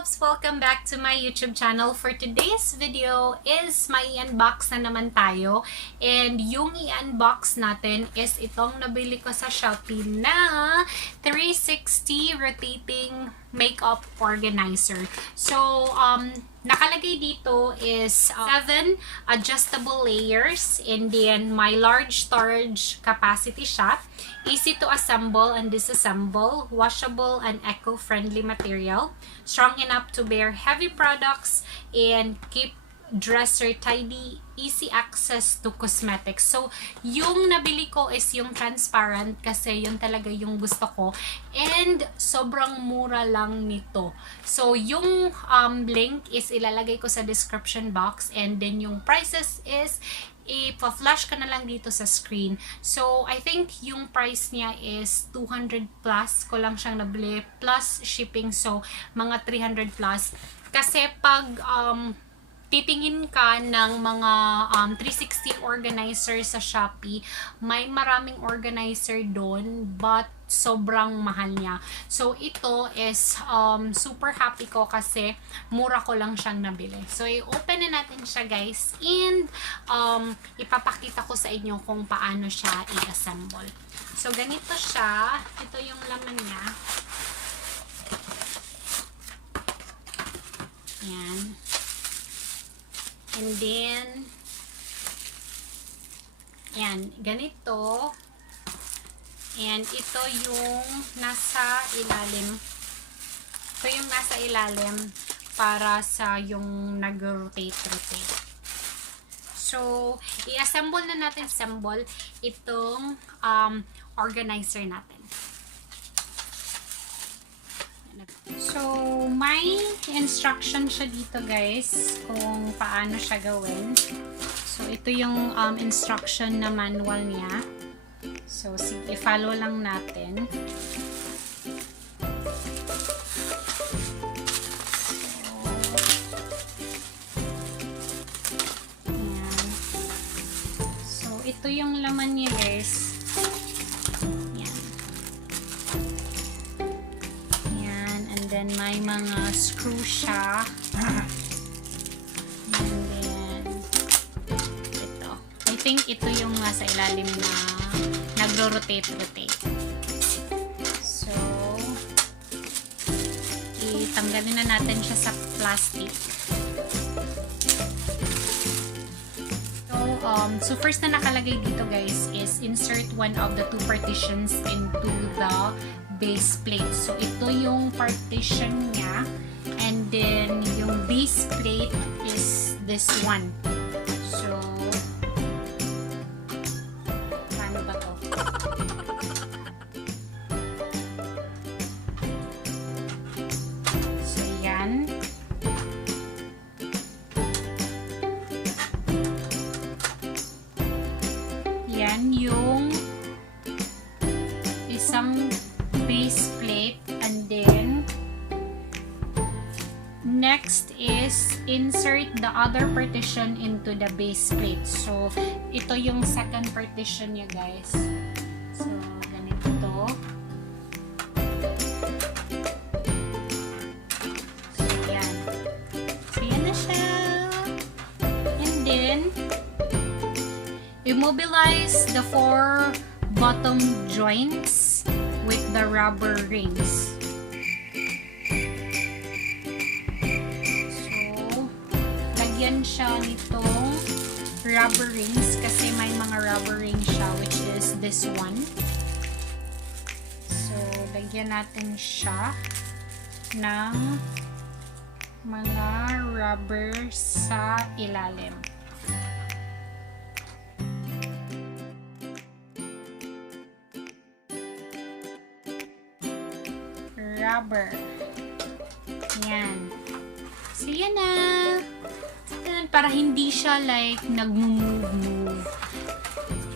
loves! Welcome back to my YouTube channel. For today's video is may i-unbox na naman tayo. And yung i-unbox natin is itong nabili ko sa Shopee na 360 rotating makeup organizer. So, nakalagay dito is 7 adjustable layers, and then my large storage capacity siya. Easy to assemble and disassemble, washable and eco-friendly material, strong enough to bear heavy products, and keep dresser tidy, easy access to cosmetics. So, yung nabili ko is yung transparent kasi yun talaga yung gusto ko. And sobrang mura lang nito. So, yung link is ilalagay ko sa description box, and then yung prices is ipa-flash ka na lang dito sa screen. So, I think yung price niya is 200 plus ko lang siyang nabili plus shipping. So, mga 300 plus. Kasi pag titingin ka ng mga 360 organizer sa Shopee, may maraming organizer doon, but sobrang mahal niya. So, ito is super happy ko kasi mura ko lang siyang nabili. So, i-open na natin siya, guys, and ipapakita ko sa inyo kung paano siya i-assemble. So, ganito siya. Ito yung laman niya. Yan. And then, yan, ganito. And ito yung nasa ilalim. Ito yung nasa ilalim para sa yung nag-rotate. So, i-assemble na natin, itong organizer natin. So, may instruction siya dito, guys, kung paano siya gawin. So, ito yung instruction na manual niya. So, sige, follow lang natin. So, ito yung laman niya, guys. Then, may mga screw siya. And then, ito. I think ito yung nasa ilalim na nagro-rotate. So, itanggalin na natin siya sa plastic. So first na nakalagay dito, guys, is insert one of the two partitions into the base plate. So, ito yung partition niya. And then, yung base plate is this one. So, paano ba to? So, yan. Yan yung isang base plate, and then next is insert the other partition into the base plate. So, ito yung second partition niya, guys. So, ganito. So, yan. So, yan na siya. And then, immobilize the 4 bottom joints with the rubber rings. So, lagyan siya nitong rubber rings kasi may mga rubber rings siya, which is this one. So, lagyan natin siya ng mga rubber sa ilalim. Rubber. Yan. So, yan na. Yan, para hindi siya like nag-move.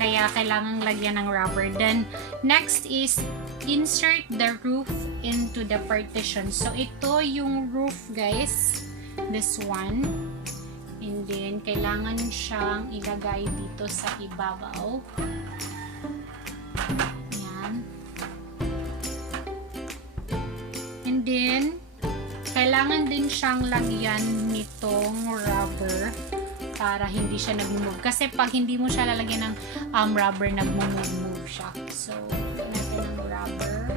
Kaya kailangan lagyan ng rubber. Then, next is insert the roof into the partition. So, ito yung roof, guys. This one. And then, kailangan siyang ilagay dito sa ibabaw. Yan. And then, kailangan din siyang lagyan nitong rubber para hindi siya nag-move. Kasi pag hindi mo siya lalagyan ng rubber, nag-move siya. So, natin ng rubber.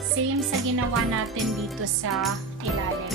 Same sa ginawa natin dito sa ilalim.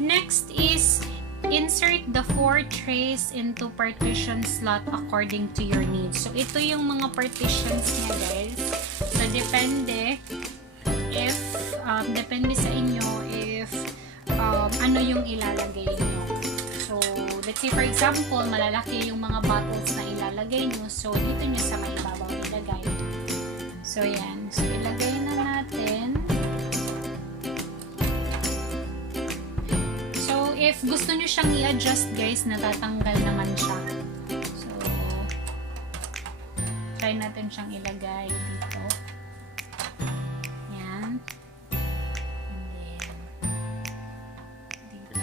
Next is insert the 4 trays into partition slot according to your needs. So, ito yung mga partitions niya, guys. So, depende if, depende sa inyo if ano yung ilalagay nyo. So, let's say for example, malalaki yung mga bottles na ilalagay nyo. So, dito nyo sa may ibabaw ilagay. So, yan. So, ilagay na natin. If gusto nyo siyang i-adjust, guys, natatanggal naman siya. So, try natin siyang ilagay dito. Yan. And then, dito.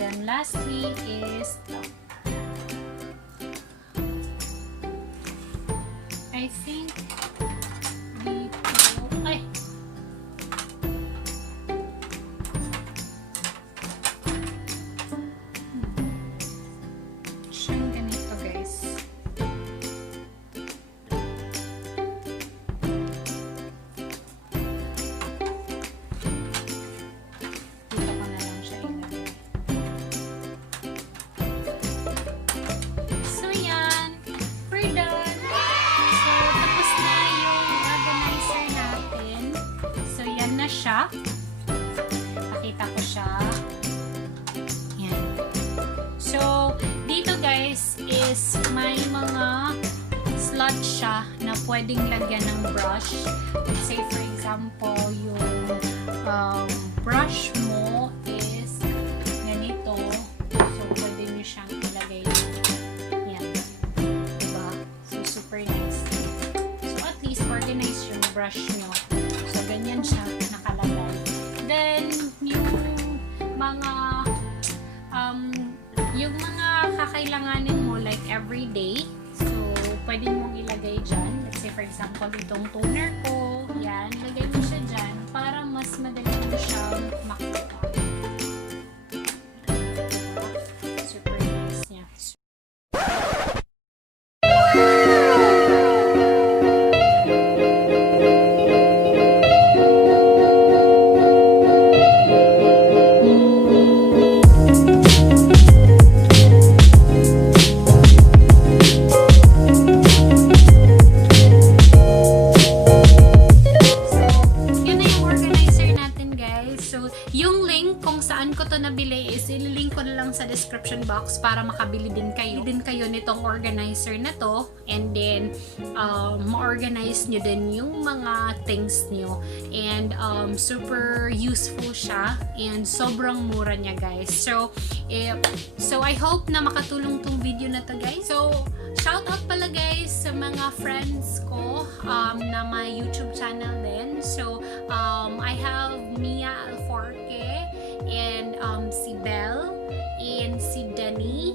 Then lastly is I think dito ay siyang ganito, guys. Siya. Pakita ko siya. Yan. So, dito guys is may mga slot siya na pwedeng lagyan ng brush. Let's say for example, yung brush mo is ganito. So, pwede nyo siyang ilagay. Yan. Diba? So, super nice. So, at least organize yung brush nyo. So, ganyan siya nakalagay. Then, yung mga kakailanganin mo like everyday, so, pwede mong ilagay dyan. Let's say, for example, itong toner ko, yan, lagay mo siya dyan para mas madali mo siyang makita. Super nice niya. Ililink ko na lang sa description box para makabili din kayo nitong organizer na to, and then ma-organize nyo din yung mga things nyo, and super useful siya and sobrang mura niya, guys. So I hope na makatulong tong video na to, guys. So shout out pala, guys, sa mga friends ko na may YouTube channel din. So I have Mia Alforque and si Belle and si Denny.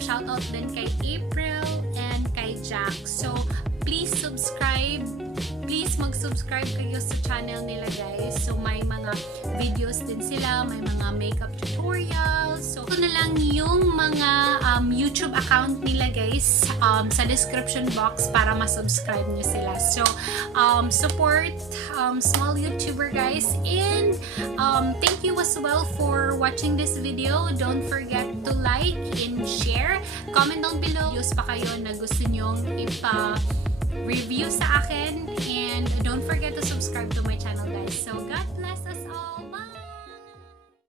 Shout out din kay April and kay Jack. So please subscribe. Please mag-subscribe kayo sa channel nila, guys. So may mga videos din sila, may mga makeup tutorials. So ito na lang yung mga YouTube account nila, guys, sa description box para ma-subscribe nyo sila. So support small YouTuber, guys, and Thank you as well for watching this video. Don't forget to like and share. Comment down below videos pa kayo na gusto nyong ipa-review sa akin. And don't forget to subscribe to my channel, guys. So God bless us all.